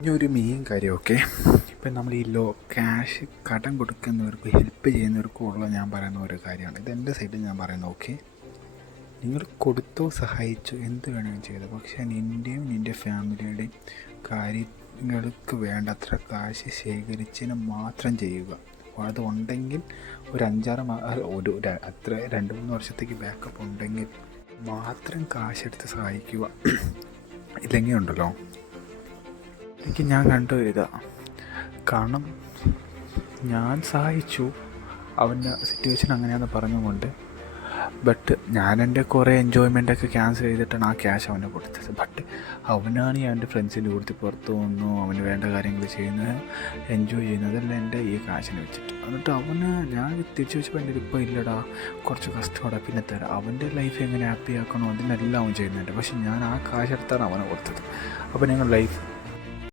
ഇനി ഒരു മെയിൻ കാര്യം, ഓക്കെ, ഇപ്പം നമ്മൾ ഈ ക്യാഷ് കടം കൊടുക്കുന്നവർക്ക് ഹെൽപ്പ് ചെയ്യുന്നവർക്കും ഉള്ള ഞാൻ പറയുന്ന ഒരു കാര്യമാണ്. ഇതെൻ്റെ സൈഡിൽ ഞാൻ പറയുന്നത്. ഓക്കെ, നിങ്ങൾ കൊടുത്തോ സഹായിച്ചോ എന്ത് വേണമെങ്കിലും ചെയ്തോ, പക്ഷേ നിൻ്റെയും നിൻ്റെ ഫാമിലിയുടെയും കാര്യങ്ങൾക്ക് വേണ്ടത്ര കാശ് ശേഖരിച്ചതിന് മാത്രം ചെയ്യുക. അത് ഉണ്ടെങ്കിൽ ഒരു 5-6 അത്ര 2-3 വർഷത്തേക്ക് ബാക്കപ്പ് ഉണ്ടെങ്കിൽ മാത്രം കാശെടുത്ത് സഹായിക്കുക. ഇല്ലെങ്കിൽ ഉണ്ടല്ലോ, എനിക്ക് ഞാൻ കണ്ടുവരിക, കാരണം ഞാൻ സഹായിച്ചു, അവൻ്റെ സിറ്റുവേഷൻ അങ്ങനെയാണെന്ന് പറഞ്ഞുകൊണ്ട്. ബട്ട് ഞാൻ എൻ്റെ കുറേ എൻജോയ്മെൻറ്റൊക്കെ ക്യാൻസൽ ചെയ്തിട്ടാണ് ആ ക്യാഷ് അവന് കൊടുത്തത്. ബട്ട് അവനാണ് ഈ അവൻ്റെ ഫ്രണ്ട്സിൻ്റെ കൂടുതൽ പുറത്ത് വന്നു, അവന് വേണ്ട കാര്യങ്ങൾ ചെയ്യുന്നത്, എൻജോയ് ചെയ്യുന്നതെല്ലാം എൻ്റെ ഈ കാശിന് വെച്ചിട്ട്. എന്നിട്ട് അവന് ഞാൻ തിരിച്ചു വെച്ചപ്പോൾ എൻ്റെ ഇപ്പോൾ ഇല്ലടാ, കുറച്ച് കഷ്ടപ്പാടാ, പിന്നെ തരാം. അവൻ്റെ ലൈഫ് എങ്ങനെ ഹാപ്പി ആക്കണോ അതിനെല്ലാം അവൻ ചെയ്യുന്നുണ്ട്. പക്ഷെ ഞാൻ ആ കാശ് എടുത്താണ് അവന് കൊടുത്തത്. അപ്പോൾ ഞങ്ങൾ ലൈഫ്